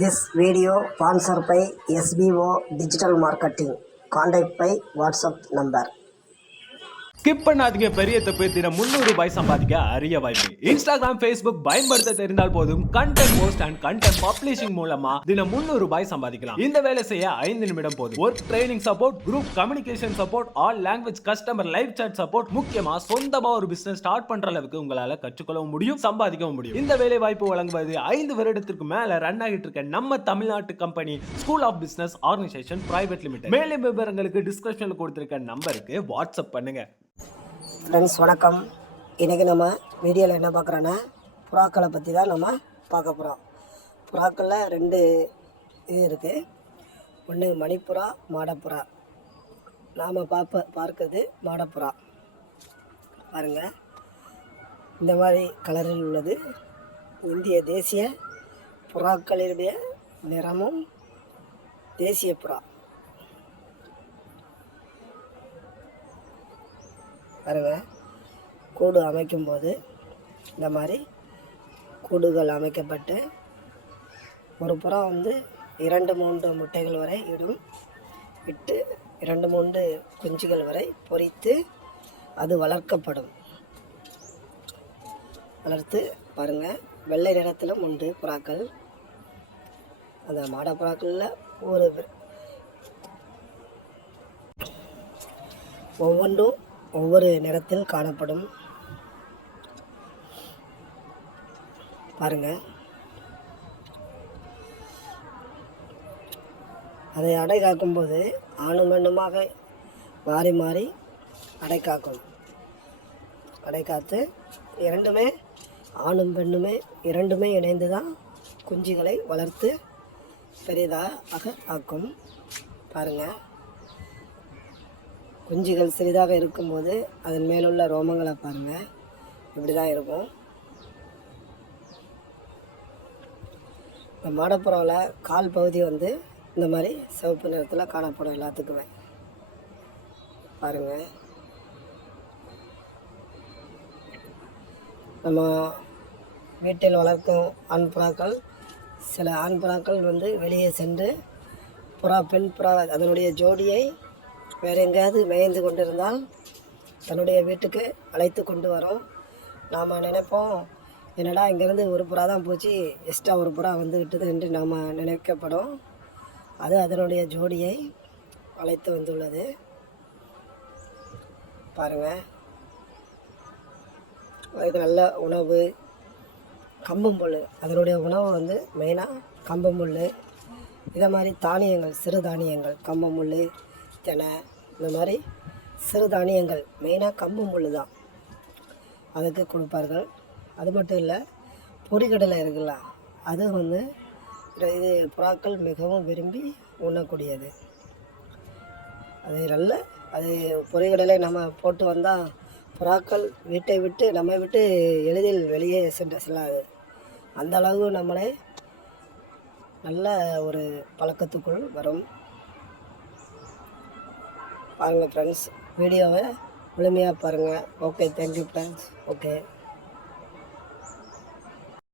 This video sponsored by SBO Digital Marketing. Contact by WhatsApp number. Skip பண்ணாதீங்க. பெரிய தப்பு. தினம் 300 ரூபாய் சம்பாதிக்க அரிய வாய்ப்பு. இன்ஸ்டாகிராம், ஃபேஸ்புக் பயன்படுத்த தெரிந்தால் போதும் content post and content publishing மூலமா தினம் 300 ரூபாய் சம்பாதிக்கலாம். இந்த வேலை செய்ய 5 நிமிடம் போதும். Work training support, group communication support, all language customer live chat support, முக்கியமா சொந்தமா ஒரு பிசினஸ் ஸ்டார்ட் பண்ற அளவுக்கு உங்களால கற்றுக்கொள்ளவும் முடியும், சம்பாதிக்கவும் முடியும். இந்த வேலை வாய்ப்பு வழங்குவது 5 வருடத்திற்கு மேல ரன் ஆகிட்டு இருக்க நம்ம தமிழ்நாட்டு company school of business organisation private limited. மேலும் விவரங்களுக்கு டிஸ்கிரிப்ஷன்ல கொடுத்திருக்க நம்பருக்கு வாட்ஸ்அப் பண்ணுங்க. ஃப்ரெண்ட்ஸ் வணக்கம். இன்றைக்கி நம்ம வீடியோவில் என்ன பார்க்குறோன்னா புறாக்களை பற்றி தான் நம்ம பார்க்க போகிறோம். புறாக்களில் 2 இது இருக்குது. ஒன்று மணிப்புறா, மாடப்புறா. நாம் பார்க்குறது மாடப்புறா. பாருங்கள், இந்த மாதிரி கலரில் உள்ளது இந்திய தேசிய புறாக்களினுடைய நிறமும் தேசிய புறா. பாருங்கள், கூடு அமைக்கும்போது இந்த மாதிரி கூடுகள் அமைக்கப்பட்டு ஒரு புறா 2-3 முட்டைகள் வரை இடும். விட்டு 2-3 குஞ்சுகள் வரை பொரித்து அது வளர்க்கப்படும். வளர்த்து பாருங்கள், வெள்ளை நிறத்திலும் உண்டு புறாக்கள். அந்த மாடப்புறாக்களில் ஒவ்வொன்றும் ஒவ்வொரு நிறத்தில் காணப்படும். பாருங்கள், அதை அடை காக்கும்போது ஆணும் பெண்ணுமாக மாறி மாறி அடை காக்கும். அடை காத்து இரண்டுமே ஆணும் பெண்ணுமே இரண்டுமே இணைந்து தான் குஞ்சுகளை வளர்த்து பெரிதாக ஆக்கும். பாருங்கள், குஞ்சுகள் சிறிதாக இருக்கும்போது அதன் மேலுள்ள ரோமங்களை பாருங்கள், இப்படி தான் இருக்கும். இந்த மாடப்புறாவில் கால் பகுதி இந்த மாதிரி சிவப்பு நிறத்தில் காணப்படும் எல்லாத்துக்குமே. பாருங்கள், நம்ம வீட்டில் வளர்க்கும் ஆண் புறாக்கள், சில ஆண் புறாக்கள் வெளியே சென்று பெண் புறா அதனுடைய ஜோடியை வேறு எங்கேயாவது மேய்ந்து கொண்டிருந்தால் தன்னுடைய வீட்டுக்கு அழைத்து கொண்டு வரும். நாம் நினைப்போம், என்னடா இங்கேருந்து ஒரு புறா தான் போச்சு, எக்ஸ்ட்ரா ஒரு புறா விட்டது என்று நாம் நினைக்கப்படும். அது அதனுடைய ஜோடியை அழைத்து வந்துள்ளது. பாருங்கள், அதுக்கு நல்ல உணவு கம்பம்புல். அதனுடைய உணவு மெயினாக கம்பம்புல். இதை மாதிரி தானியங்கள், சிறு தானியங்கள், கம்பம்புல், தினை, இந்த மாதிரி சிறு தானியங்கள், மெயினாக கம்பம்புல் தான் அதுக்கு கொடுப்பார்கள். அது மட்டும் இல்லை, பொரிகடலை இருக்குல்ல, அது இது புறாக்கள் மிகவும் விரும்பி உண்ணக்கூடியது. அது பொரிகடலை நம்ம போட்டு வந்தால் புறாக்கள் வீட்டை விட்டு நம்மை விட்டு எளிதில் வெளியே செல்லாது. அந்த அளவு நம்மளை நல்ல ஒரு பழக்கத்துக்குள் வரும். பாருங்கள் ஃப்ரெண்ட்ஸ், வீடியோவை முழுமையாக பாருங்கள். Okay, thank you friends. ஓகே.